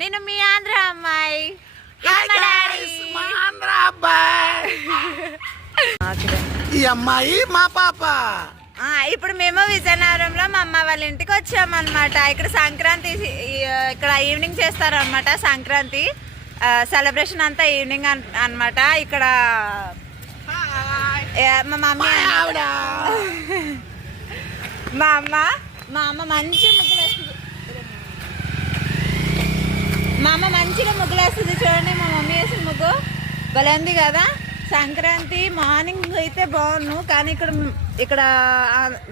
నేను మీ ఆంధ్ర అమ్మాయి. మా ఆంధ్ర అబ్బాయి. ఈ అమ్మాయి మా పాప. ఇప్పుడు మేము విజయనగరంలో మా అమ్మ వాళ్ళ ఇంటికి వచ్చామన్నమాట. ఇక్కడ సంక్రాంతి ఇక్కడ ఈవినింగ్ చేస్తారనమాట. సంక్రాంతి సెలబ్రేషన్ అంతా ఈవినింగ్ అనమాట. ఇక్కడ మా మమ్మీ మా అమ్మ మంచి ముగ్గులు వేస్తుంది. మా అమ్మ మంచిగా ముగ్గులు వేస్తుంది చూడండి. మా మమ్మీ వేసిన ముగ్గు భలే ఉంది కదా. సంక్రాంతి మార్నింగ్ అయితే బాగున్నాను, కానీ ఇక్కడ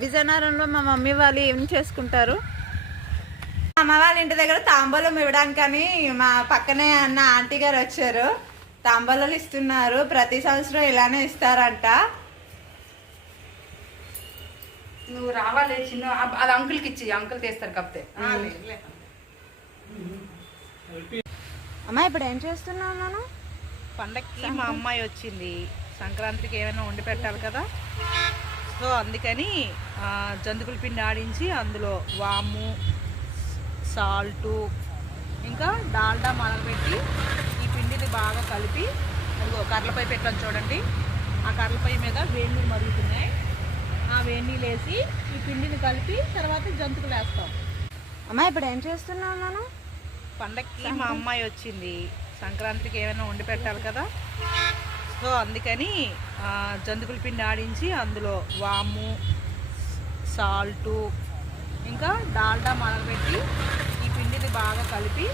విజయనగరంలో మా మమ్మీ వాళ్ళు ఏం చేసుకుంటారు. మా అమ్మ వాళ్ళ ఇంటి దగ్గర తాంబూలం ఇవ్వడానికని మా పక్కనే అన్న ఆంటీ గారు వచ్చారు. తాంబూలాలు ఇస్తున్నారు. ప్రతి సంవత్సరం ఇలానే ఇస్తారంట. నువ్వు రావాలి చిన్న, అది అంకుల్కి ఇచ్చి అంకుల్ తీస్తారు కప్తే. అమ్మా ఇప్పుడు ఏం చేస్తున్నావు నాన్న? పండక్కి మా అమ్మాయి వచ్చింది. సంక్రాంతికి ఏమైనా వండి పెట్టాలి కదా, సో అందుకని జంతుకుల పిండి ఆడించి అందులో వాము, సాల్టు, ఇంకా డాల్డా మరగబెట్టి ఈ పిండిని బాగా కలిపి అదిగో కర్రలపై పెట్టాను చూడండి. ఆ కర్రలపై మీద వేడి నీళ్ళు మరుగుతున్నాయి. ఆ వేడి నీళ్ళు వేసి ఈ పిండిని కలిపి తర్వాత జంతుకులు వేస్తాం. అమ్మా ఇప్పుడు ఏం చేస్తున్నావు నాన్న? పండక్కి మా అమ్మాయి వచ్చింది. సంక్రాంతికి ఏమైనా వండి పెట్టాలి కదా, సో అందుకని జంతుకుల పిండి ఆడించి అందులో వాము, సాల్టు, ఇంకా డాల్డా మరగబెట్టి ఈ పిండిని బాగా కలిపి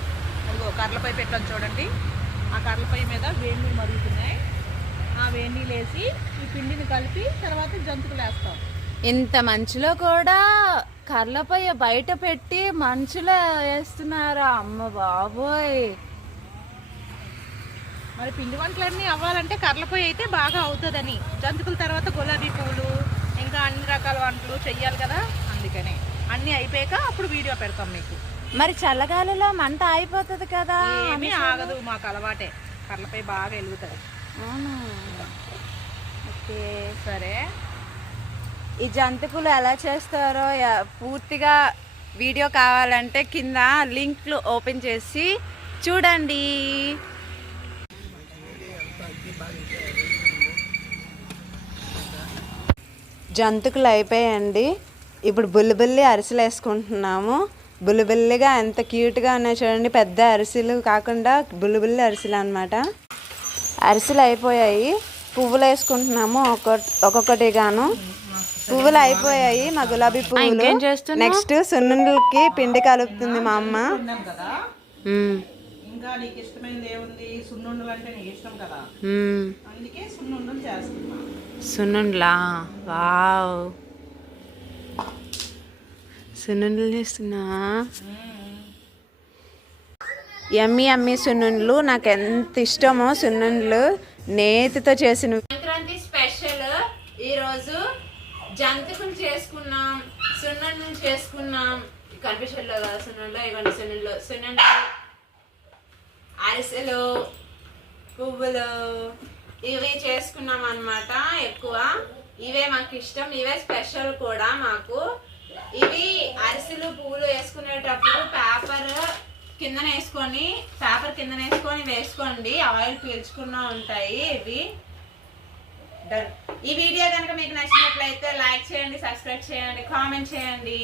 అదిగో కర్రలపై పెట్టాను చూడండి. ఆ కర్రలపై మీద వేడి నీళ్ళు మరుగుతున్నాయి. ఆ వేడి నీళ్ళు వేసి ఈ పిండిని కలిపి తర్వాత జంతుకులు వేస్తాం. ఇంత మంచులో కూడా కర్రలపై బయట పెట్టి మంచులో వేస్తున్నారా? అమ్మ బాబోయ్. మరి పిండి వంటలన్నీ అవ్వాలంటే కర్రలపై అయితే బాగా అవుతుందని. జంతుకుల తర్వాత గులాబీ పూలు ఇంకా అన్ని రకాల వంటలు చెయ్యాలి కదా, అందుకనే అన్నీ అయిపోయాక అప్పుడు వీడియో పెడతాం మీకు. మరి చల్లగాలిలో మంట అయిపోతుంది కదా? ఏమీ ఆగదు, మాకు అలవాటే. కర్రలపై బాగా వెలుగుతుంది. ఓకే సరే. ఈ జంతికలు ఎలా చేస్తారో పూర్తిగా వీడియో కావాలంటే కింద లింక్లు ఓపెన్ చేసి చూడండి. జంతికలు అయిపోయాయండి. ఇప్పుడు బుల్లిబుల్లి అరిసెలు వేసుకుంటున్నాము. బుల్లిబుల్లిగా ఎంత క్యూట్గా ఉన్నాయి చూడండి. పెద్ద అరిసెలు కాకుండా బుల్లిబుల్లి అరిసెలు అనమాట. అరిసెలు అయిపోయాయి. పువ్వులు వేసుకుంటున్నాము ఒక్కొక్కటిగాను. పువ్వులు అయిపోయాయి. మా గులాబీ పువ్వులు. నెక్స్ట్ సున్నుండలకి పిండి కలుపుతుంది మా అమ్మ. ఇంకా నీకు ఇష్టమైనది ఏముంది? సున్నుండలు అంటే నీకు ఇష్టం కదా, అందుకే సున్నుండలు చేస్తున్నా. సున్నుండలా? వావ్, సున్నుండలు చేస్తున్నా. యమ్మీ సున్నుండలు నాకు ఎంత ఇష్టమో. సున్నుండలు నేతితో చేసిన. సంక్రాంతి స్పెషల్ ఈరోజు జంతికలు చేసుకున్నాం, సున్నుండలు చేసుకున్నాం. కనిపించలేదు కదా సున్నుండలు. ఇవన్నీ సున్నుండలు, అరిసెలు, పువ్వులు ఇవి చేసుకున్నాం అన్నమాట. ఎక్కువ ఇవే మాకు ఇష్టం, ఇవే స్పెషల్ కూడా మాకు. ఇవి అరిసెలు పువ్వులు వేసుకునేటప్పుడు పేపర్ కింద వేసుకొని వేసుకోండి. ఆయిల్ పీల్చుకున్నా ఉంటాయి ఇవి. ఈ వీడియో కనుక మీకు నచ్చినట్లయితే లైక్ చేయండి, సబ్స్క్రైబ్ చేయండి, కామెంట్ చేయండి.